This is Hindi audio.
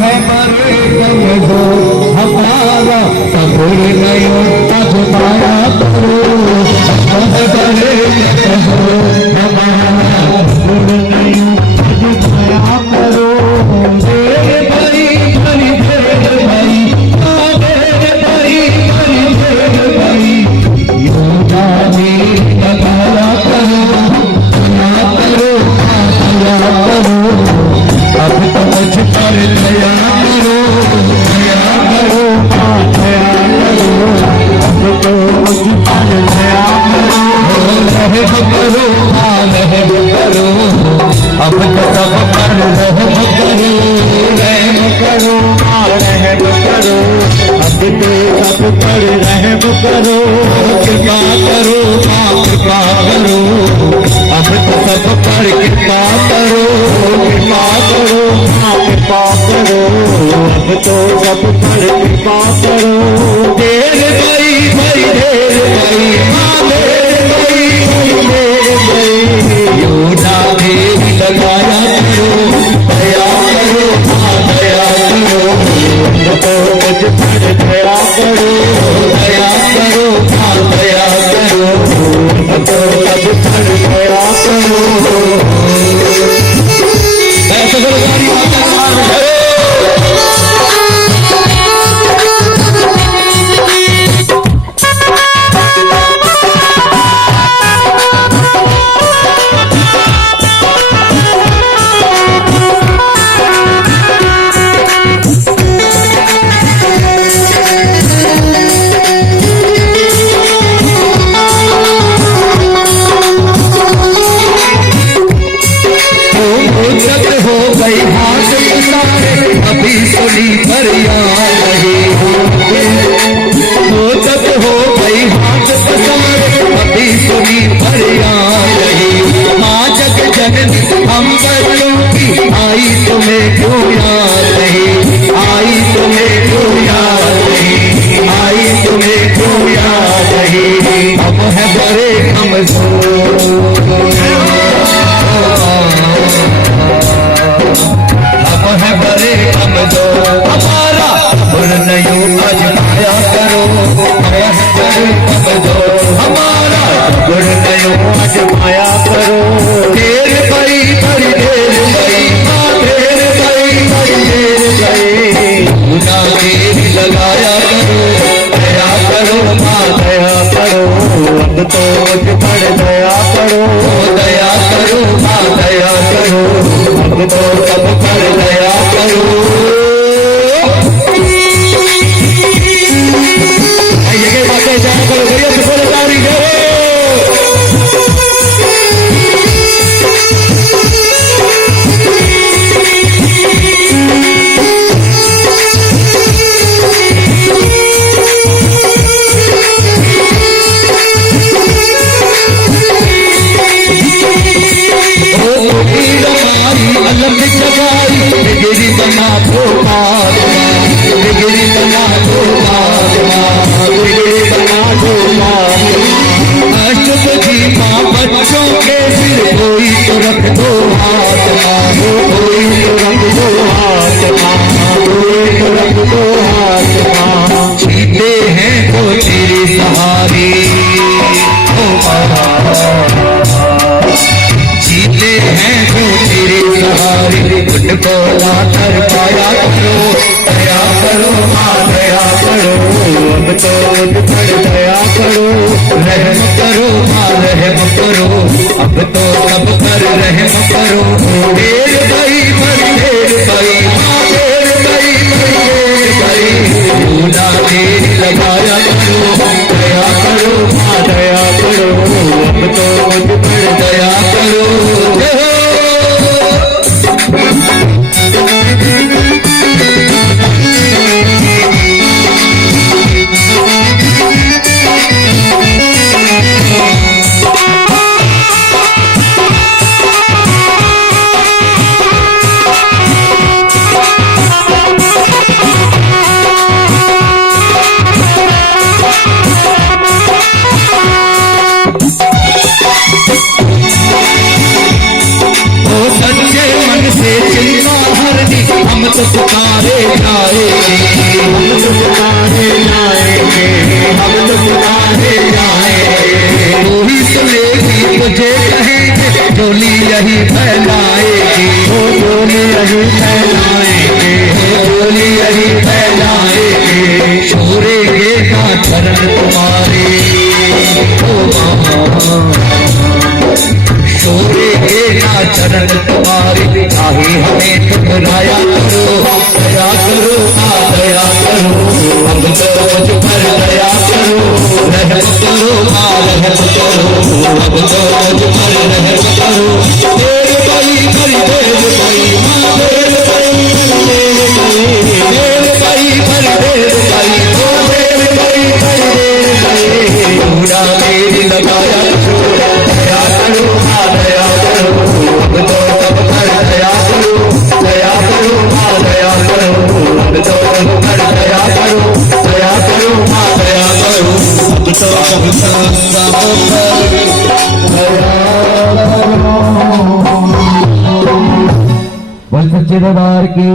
है मरे कमजोर हमारा सबूर नहीं अजमाया करो। हम है मरे कमजोर हमारा सबूर नहीं अजमाया करो। मेरे भाई मेरी मेरे भाई मेरे भाई मेरी मेरे भाई यूं जाने लगाया करो ना करो ना करो। अब तो मुझ पर दया करो दया करो दया करो। अब तो मुझ पर दया करो रहम करो रहम करो। अब तो सब पर रहम करो रहम करो रहम करो। अब तो सब पर रहम करो कृपा करो कृपा करो। अब तो सब पर कृपा करो कृपा करो कृपा करो। अब तो सब पर कृपा करो। देर भाई भाई देर भाई देर भाई देर भाई यूं ना देर लगाया करो दया करो दया करो। अब तो मुझ पर दया करो दया करो दया करो। अब तो सब पर दया करो। ऐसे गाड़ी अभी सुनी फरियाद वो तक हो गई हाथ पसारे अभी सुनी फरियाद माँ जग जननी हम बच्चों की आई तुम्हें क्यों याद नहीं आई तुम्हें क्यों याद नहीं आई तुम्हें क्यों याद नहीं। हम है बड़े कमजोर हम है बड़े कमजोर हमारा गुण नहीं अजमाया करो। हम है बड़े कमजोर हमारा गुण नहीं अजमाया करो। देर गई बड़ी देर गई देर गई बड़ी देर गई गुना देर लगाया करो दया करो दया करो। अब तो मुझ पर दया करो दया करो दया करो। अब तो सब पर दया करो। ये बातें जाया करो भैया बोले तारी करो। अलग जगाई बिगड़ी बना दो बिगड़ी बना दो बिगड़ी बना दो। अशुभ जी माँ बच्चों के सिर कोई तो रख दो हाथ कोई तो रख दो हाथ कोई तो रख दो हाथ। जीते हैं तो तेरे सहारे जीते हैं तो तेरे सहारे उनको ना कर पाया करो दया करो दया करो। अब तो मुझ पर दया करो रहम करो रहम करो। अब तो सब पर रहम करो। देर भाई बड़ी देर भाई देर भाई बड़ी देर भाई ना देर लगाया करो दया करो दया करो। अब तो मुझ पर दया करो। तो पुकारे जाएंगे, हम तो पुकारे जाएंगे, हम तो पुकारे जाएंगे। वही तो लेगी तुझे कहेंगे, डोली यही फैलाएगी, वो डोली यही फैलाएंगे, डोली यही फैलाएंगे। छोड़ेंगे ना चरण तुम्हारे, ओ माँ छोड़ेंगे ना चरण तुम्हारे। चाहे हमें ठुकराया करो, दया करो, दया करो, अब तो मुझ पर दया करो, रहम करो, रहम करो, अब तो मुझ पर रहम करो। देर भाई कर देर भाई, माँ देर भाई कर देर भाई, देर भाई कर देर भाई, ओ देर भाई कर देर भाई। पूरा मेरी लगाया करो, दया करो, दया करो, अब तो सब पर दया करो, दया करो, दया करो, अब तो सब पर दया करो, दया करो, दया करो, अब तो सब पर दया करो। बोल सच्चे दरबार की।